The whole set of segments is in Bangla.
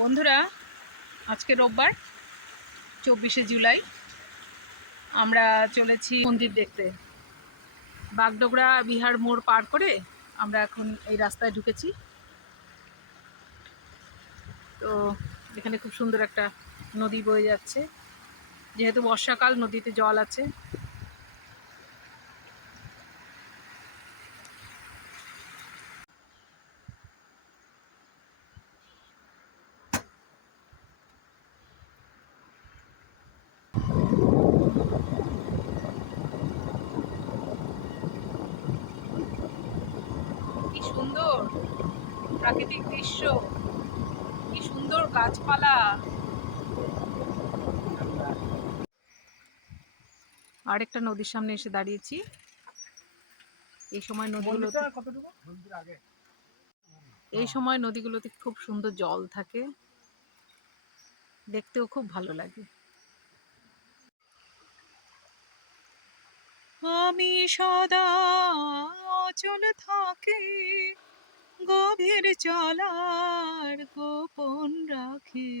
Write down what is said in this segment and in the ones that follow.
বন্ধুরা, আজকে রোববার, চব্বিশে জুলাই। আমরা চলেছি মন্দির দেখতে। বাগডোগরা বিহার মোড় পার করে আমরা এখন এই রাস্তায় ঢুকেছি। তো এখানে খুব সুন্দর একটা নদী বয়ে যাচ্ছে। যেহেতু বর্ষাকাল, নদীতে জল আছে কি সুন্দর প্রাকৃতিক দৃশ্য। কি সুন্দর গাছপালা। আরেকটা নদীর সামনে এসে দাঁড়িয়েছি। এই সময় নদীগুলোতে এই সময় নদীগুলোতে খুব সুন্দর জল থাকে। দেখতেও খুব ভালো লাগে। আমি সদা অচল থাকি। গভীর চলার গোপন রাখি।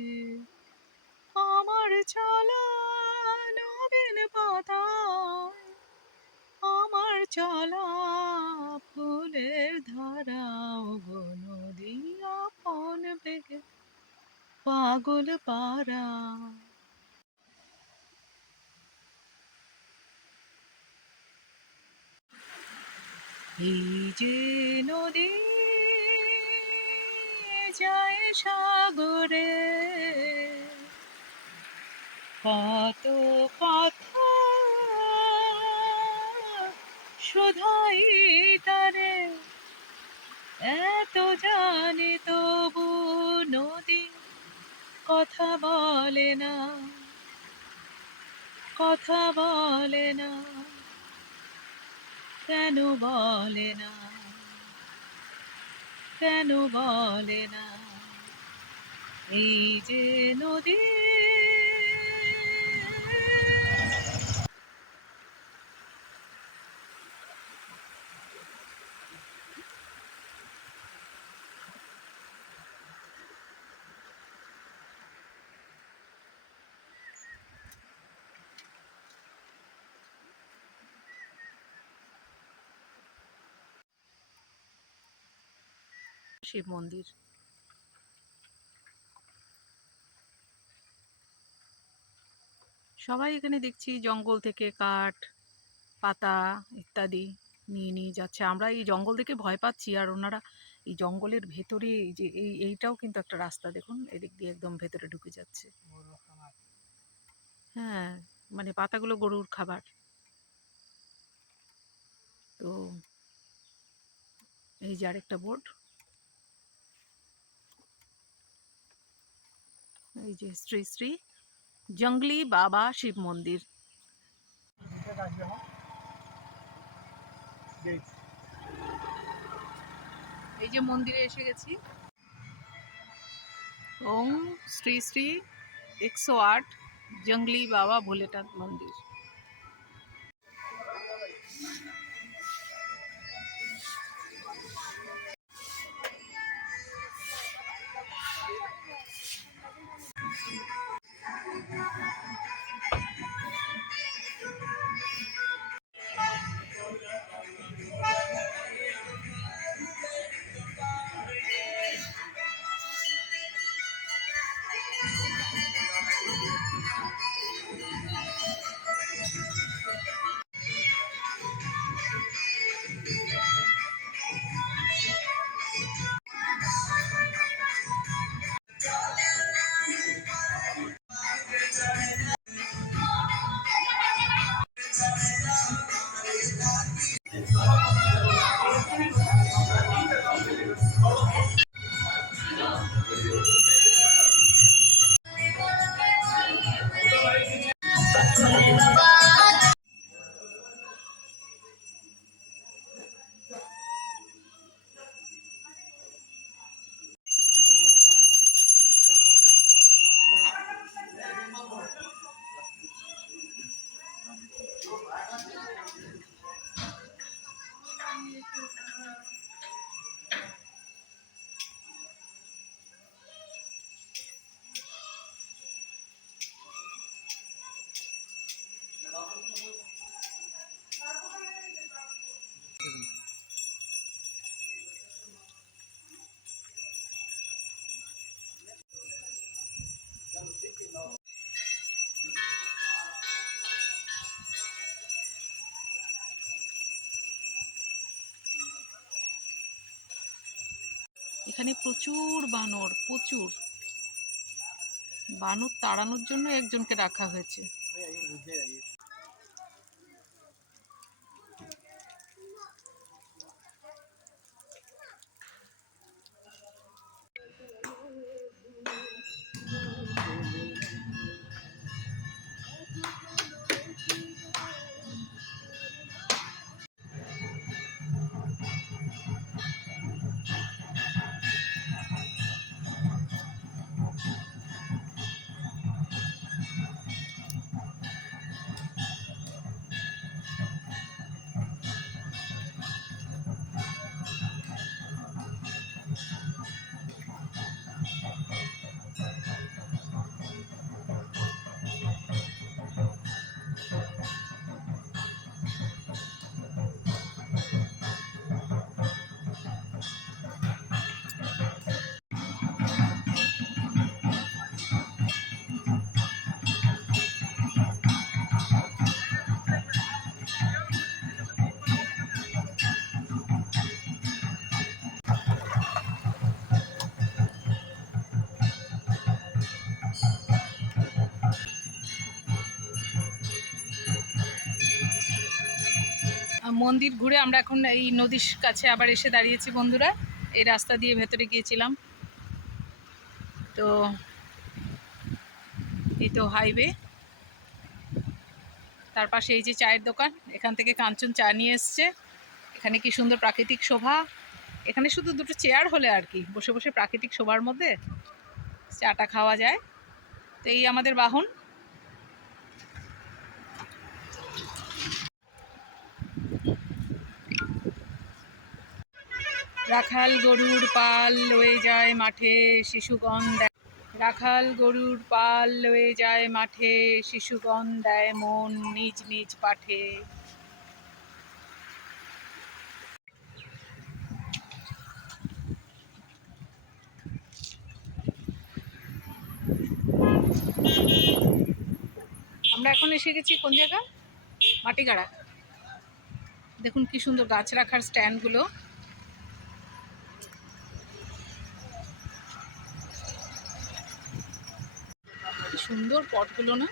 আমার চলা নবীন পাতায়, আমার চলা ফুলের ধারাও গো নদী আপন বেগে, পাগল পারা এই যে নদী যায় সাগরে। কত কথা শোধাই তারে। এত জানে তবু নদী কথা বলে না, কথা বলে না, কেন বলে না? কেন বলে না এই যে নদী শিব মন্দির। সবাই এখানে দেখছি জঙ্গল থেকে কাঠ, পাতা ইত্যাদি নিয়ে নিয়ে যাচ্ছে। আমরা এই জঙ্গল থেকে ভয় পাচ্ছি আর ওনারা এই জঙ্গলের ভেতরে যে এই, এইটাও কিন্তু একটা রাস্তা দেখুন, এদিক দিয়ে একদম ভেতরে ঢুকে যাচ্ছে। হ্যাঁ মানে পাতাগুলো গরুর খাবার। তো এই যে আরেকটা বোর্ড। এই যে শ্রী শ্রী জঙ্গলি বাবা শিব মন্দির। এই যে মন্দিরে এসে গেছি। ওম শ্রী শ্রী একশো আট জঙ্গলি বাবা ভোলেনাথ মন্দির। এখানে প্রচুর বানর প্রচুর। বানর তাড়ানোর জন্য একজনকে রাখা হয়েছে। মন্দির ঘুরে আমরা এখন এই নদীর কাছে আবার এসে দাঁড়িয়েছি বন্ধুরা। এই রাস্তা দিয়ে ভেতরে গিয়েছিলাম। তো এই তো হাইওয়ে তার পাশে এই যে চায়ের দোকান, এখান থেকে কাঞ্চন চা নিয়ে এসছে। এখানে কি সুন্দর প্রাকৃতিক শোভা। এখানে শুধু দুটো চেয়ার হলে আর কি, বসে বসে প্রাকৃতিক শোভার মধ্যে চাটা খাওয়া যায়। তো এই আমাদের বাহন। রাখাল গরুর পাল লয়ে যায় মাঠে, শিশুগণ দেয় রাখাল গরুর পাল লয়ে যায় মাঠে, শিশুগণ দেয় মন নিজ নিজ পাঠে। আমরা এখন এসে গেছি কোন জায়গা? মাটিগাড়া। দেখুন কি সুন্দর গাছ রাখার স্ট্যান্ডগুলো সুন্দর পটগুলো না?